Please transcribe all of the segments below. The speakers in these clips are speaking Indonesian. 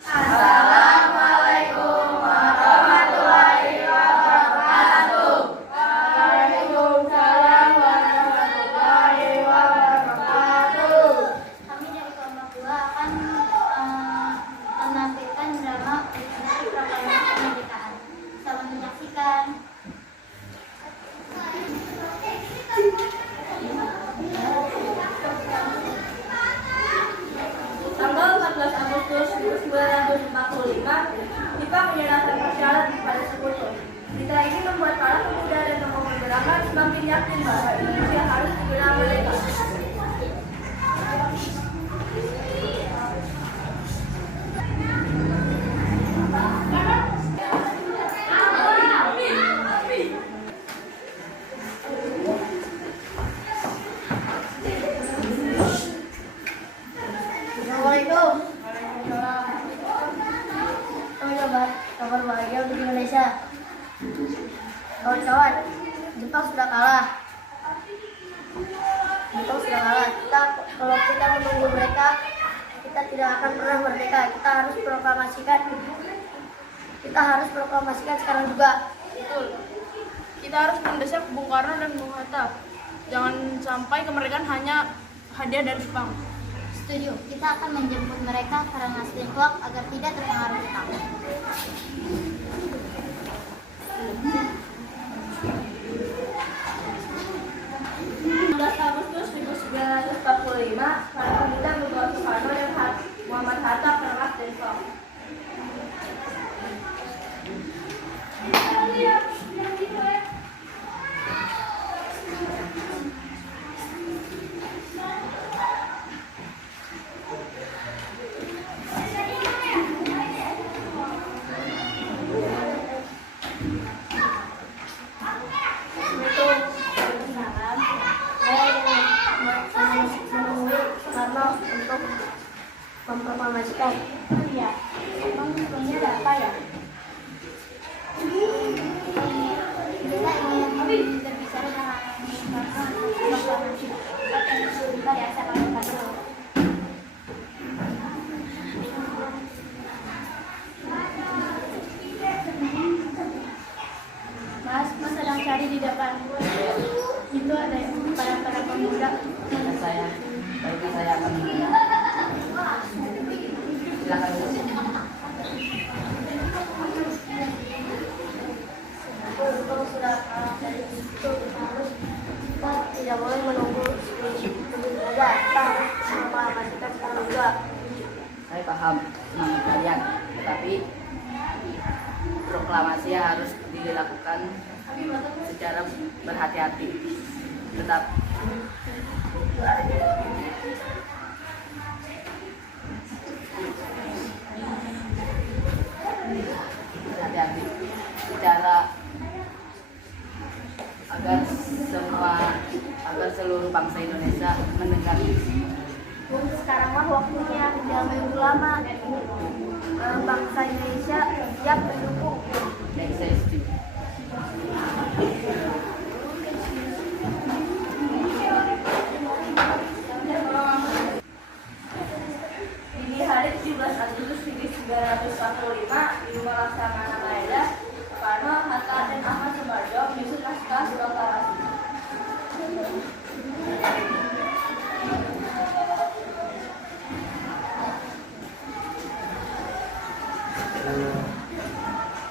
Assalamualaikum warahmatullahi wabarakatuh. Waalaikumsalam warahmatullahi wabarakatuh. Kami dari kelompok 2 akan menampilkan drama presentasi proklamasi kemerdekaan. Selamat menyaksikan. Tanggal 14 Agustus 1945, kita menyerahkan persyarat kepada Sekutu. Kita ini membuat para pemuda dan tokoh pergerakan semakin yakin bahwa Indonesia harus segera merdeka. Assalamualaikum. Kabar bahagia untuk Indonesia. Kawan-kawan, Jepang sudah kalah. Kalau kita menunggu mereka, kita tidak akan pernah merdeka. Kita harus proklamasikan sekarang juga. Betul. Kita harus mendesak Bung Karno dan Bung Hatta. Jangan sampai kemerdekaan hanya hadiah dari Jepang. Setuju. Kita akan menjemput mereka karena Tiongkok agar tidak terpengaruh Jepang. Agustus 1945, para pemuda membawa Soekarno dan Muhammad Hatta berangkat dari Depok. Soekarno untuk memproklamasikan. Iya, emang sebelumnya ada apa ya? Kita ingin berbicara dengan proklamasi. Sebentar ya, saya panggilkan dulu. Mas sedang cari di depan. Itu ada para pemuda. Baik, saya akan silakan. Kalau sudah dari situ kita tidak boleh menunggu saja. Kita harus mengaplikasikan sekarang juga. Saya paham semangat kalian, tetapi proklamasi harus dilakukan secara berhati-hati. Tetap berhati-hati secara agar seluruh bangsa Indonesia mendengar. Sekaranglah waktunya, jangan menunggu lama. Bangsa Indonesia siap mendukung. Dan saya setuju. Di hari 17 Agustus 1945, di Rumah Laksamana Maeda, Soekarno, Hatta, dan Ahmad Sumarjo menyusun naskah proklamasi.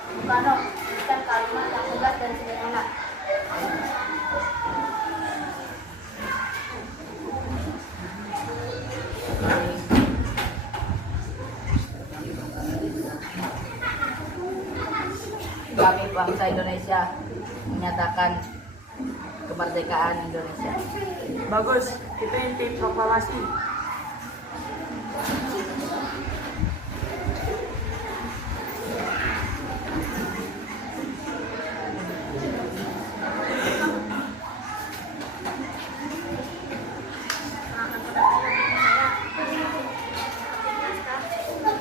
Soekarno, berikan kalimat yang tegas dan sederhana. Kami bangsa Indonesia menyatakan kemerdekaan Indonesia. Bagus, kita inti proklamasi.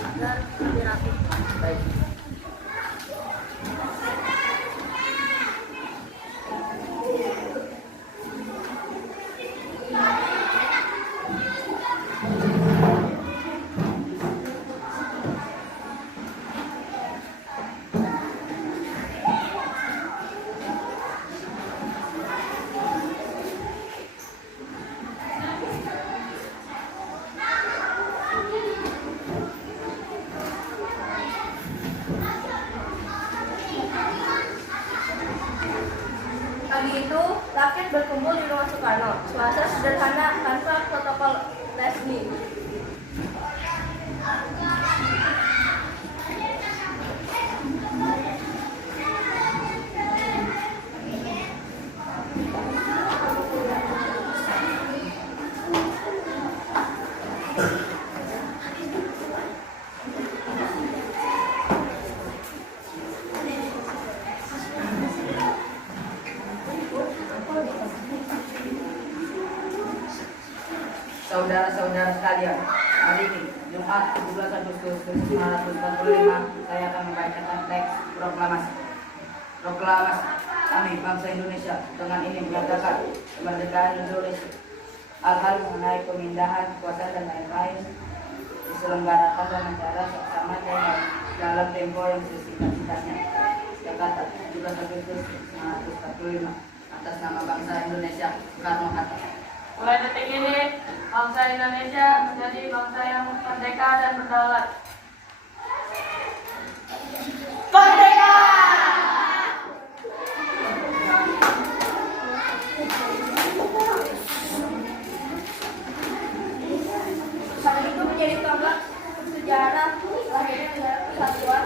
Agar lebih rapi. Baik. Soekarno. Suasana sederhana tanpa protokol resmi. Saudara-saudara sekalian, hari ini Jumat 17 Agustus 1945 saya akan membacakan teks proklamasi. Proklamasi kami bangsa Indonesia dengan ini menyatakan kemerdekaan Indonesia. Hal-hal mengenai pemindahan kekuasaan dan lain-lain diselenggarakan dengan cara seksama dan dalam tempo yang sesingkat-singkatnya. Jakarta 17 Agustus 1945 atas nama bangsa Indonesia, Soekarno-Hatta. Mulai detik ini, bangsa Indonesia menjadi bangsa yang merdeka dan berdaulat. Merdeka! Hal itu menjadi tonggak sejarah lahirnya negara kesatuan